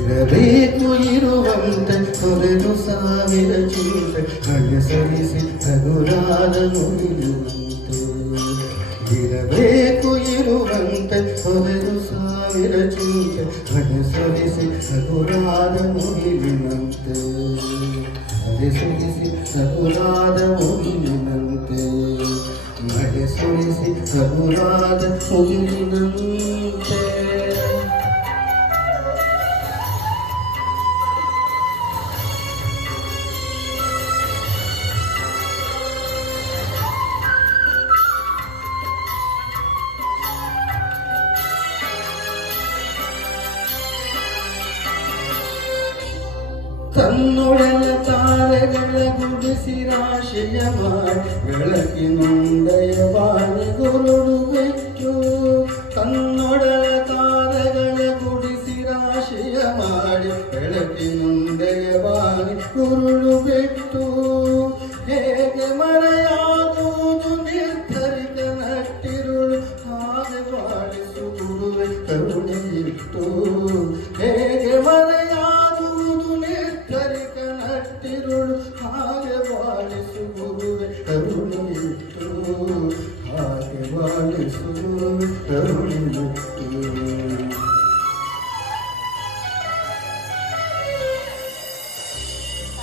ಇರಬೇಕು ಇರುವಂತೆ ತೊರೆದು ಸಾವಿರ ಚಿಂತೆ ಅನುಸರಿಸಿ ಹಗುರಾದ ಮುಗಿಯುವಂತೆ ಇರಬೇಕು ಇರುವಂತೆ ತೊರೆದು ಸಾವಿರ ಚಿಂತೆ ಅನುಸರಿಸಿ ಹಗುರಾದ ಮುಗಿಲಿನಂತೆ ನಡೆಸುರಿಸಿ ಹಗುರಾದ ಮುಗಿಲಿನಂತೆ ನಡೆಸುರಿಸಿ ಹಗುರಾದ ಮುಗಿಲಿನಂತೆ ತನ್ನೊಡಲ ತಾರೆಗಳ ಗುಡಿಸಿ ರಾಶಿಯ ಮಾಡಿ ಬೆಳಕಿನೊಂದಯ ಬಾಣಿ ಗುರುಡು ಬೆಟ್ಟು ತನ್ನೊಡಲ ತಾರೆಗಳ ಗುಡಿಸಿ ರಾಶಿಯ ಮಾಡಿ ಬೆಳಕಿನೊಂದಯ ಬಾಣಿ ಗುರುಡು ಬೆಟ್ಟು ಹೇಗೆ ಮರೆಯಾಗುವುದು ನಿರ್ಧರಿತ ನಟ್ಟಿರುಳು ಹಾಗೆ ಬಾಳಿಸು ಗುರುವೆ ಕರುಣೆಯಿಟ್ಟು ಹೇಗೆ ಮರೆಯಾಗುವುದು ನಿರ್ಧರಿತ ನಟ್ಟಿರುಳು ಹಾಗೆ ಬಾಳಿಸು ಗುರುವೆ ಕರುಣೆಯಿಟ್ಟು ಹಾಗೆ ಬಾಳಿಸು ಗುರುವೆ ಕರುಣೆಯಿಟ್ಟು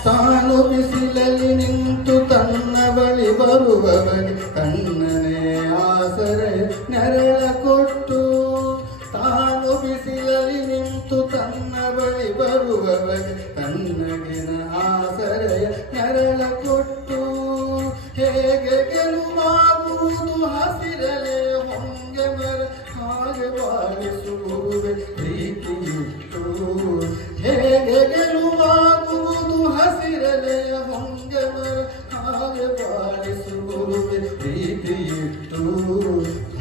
ತಾನು ಬಿಸಿಲಲ್ಲಿ ನಿಂತು ತನ್ನ ಬಳಿ ಬರುವವಗೆ ಕಣ್ಣನೆ ಆಸರೆ ನೆರಳ ಕೊಟ್ಟು ತಾನು ಬಿಸಿಲಲ್ಲಿ ನಿಂತು ತನ್ನ ಬಳಿ ಬರುವವಗೆ ಕಣ್ಣಗಿನ ಆಸರೆ ನೆರಳ ಕೊಟ್ಟು ಹೇಗೆ ಗೆಲುವಾಗುವುದು ಹಸಿರಲೆ ಹೊಂಗೆ ಮರ ಹಾಗೆ ಬಾಳಿಸುವುವೆ ಪ್ರೀತಿಯಿಟ್ಟು ಹೇಗೆ ಗೆಲುವಾಗುವುದು ಹಸಿರಲೆಯ ಹೊಂಗೆ ಮರ ಹಾಗೆ ಬಾಳಿಸುವುವೆ ಪ್ರೀತಿಯಿಟ್ಟು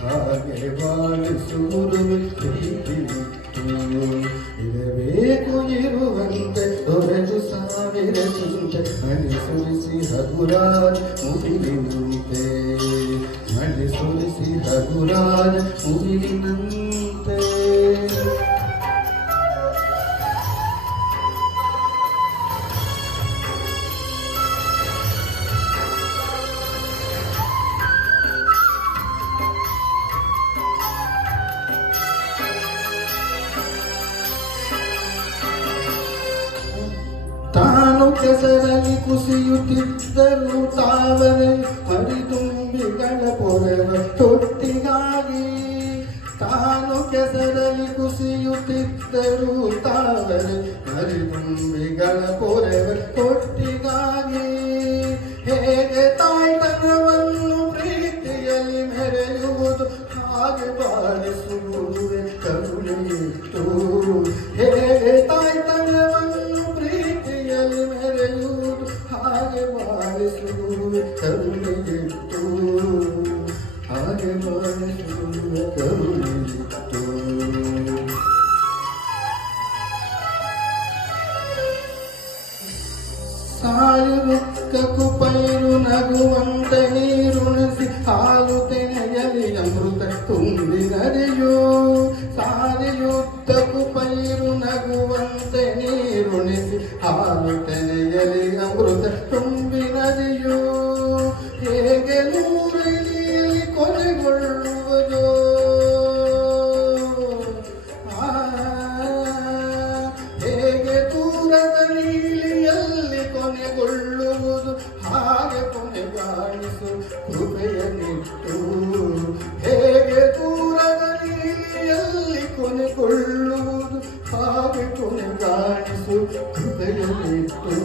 ಹಾಗೆ ಬಾಳಿಸುವುವೆ ಪ್ರೀತಿಯಿಟ್ಟು ಇರಬೇಕು ಇರುವಂತೆ ತೊರೆದು ಸಾವಿರ ಚಿಂತೆ ಅನಿಸುರಿಸಿ ಹಗುರಾಜ ಮುಗಿಲಿನಂತೆ ನಡೆಸುರಿಸಿ ಹಗುರಾಜ ಮುಗಿಲಿನಂತೆ ತಾನು ಕೆಸರಲ್ಲಿ ಕುಸಿಯುತ್ತಿದ್ದರು ತಾವರೆ ಮರಿದುಂಬಿಗಳ ಪೊರೆವ ತೊಟ್ಟಿಗಾಗಿ ತಾನು ಕೆಸರಲ್ಲಿ ಕುಸಿಯುತ್ತಿದ್ದರು ತಾವರೆ ಮರಿದುಂಬಿಗಳ ಪೊರೆವ ತೊಟ್ಟಿಗಾಗಿ ಹೇಗೆ ತಾಯ್ತನವನ್ನು ಪ್ರೀತಿಯಲ್ಲಿ ಮೆರೆಯುವುದು ಹಾಗೆ ಬಾಳಿಸುವುದೇ ಕರುಣೆಯಿಟ್ಟು ಹೇಗೆ ತಾಯ್ತನವನ್ನು ಮೆರೆಯುವುದು ಹಾಗೆ ಬಾಳಿಸುವುದು ಕರುಣೆಯಿಟ್ಟು ಹಾಗೆ ಬಾಳಿಸುವುದು ಕರುಣೆಯಿಟ್ಟು ಸಾಯುವುದಕ್ಕೂ ಪೈರು ನಗುವಂತೆ ನೀರುಣಿಸಿ ಹಾಲು ತೆನೆಯಲಿ ಅಮೃತ ತುಂಬಿ ನದಿಯು ಸಾಯುವುದಕ್ಕೂ ಪೈರು ನಗುವಂತೆ ನೀರುಣಿಸಿ ಹಾಲು ತೆನೆಯಲಿ ಅಮೃತ ತುಂಬಿ ನದಿಯು ಹೇಗೆ ನೂರಲ್ಲಿ ಕೊನೆಗೊಳ್ಳುವುದು ಹೇಗೆ ದೂರದ ನೀಲಿಯಲ್ಲಿ ಕೊನೆಗೊಳ್ಳುವುದು ಹಾಗೆ ಕೊನೆಗಾಣಿಸು ಕೃಪೆಯನ್ನಿಟ್ಟು ಹೇಗೆ ದೂರದ ನೀಲಿಯಲ್ಲಿ ಕೊನೆಗೊಳ್ಳುವುದು ಹಾಗೆ ಕೊನೆಗಾಣಿಸು ಕೃಪೆಯನ್ನಿಟ್ಟು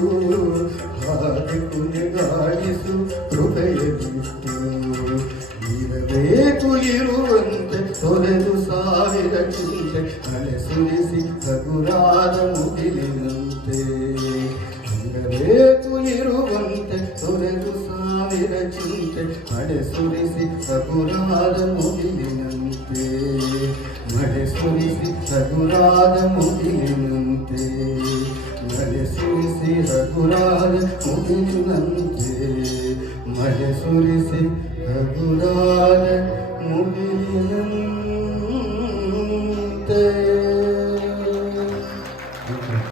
ಹಾಗೆ ಕೊನೆಗಾಣಿಸು ಕೃಪೆಯನ್ನಿಟ್ಟು ಇರಬೇಕು ಇರುವಂತೆ ತೊರೆದು ಸಾವಿರ ಚಿಂತೆ ಅಲೆಸುರಿಸಿ ಹಗುರಾದ ಮುಗಿಲಿನಂತೆ ಇರಬೇಕು ಇರುವಂತೆ ತೊರೆದು ಸಾವಿರ ಚಿಂತೆ ಅಲೆಸುರಿಸಿ ಹಗುರಾದ ಮುಗಿಲಿನಂತೆ ನಡೆಸುರಿಸಿ ಹಗುರಾದ ಮುಗಿಲಿನಂತೆ ನಡೆಸುರಿಸಿ ಹಗುರಾದ ಮುಗಿಲಿನಂತೆ ಮಳೆ ಸುರಿಸಿ ಹಗುರಾದ ಮುಗಿಲಿನಂತೆ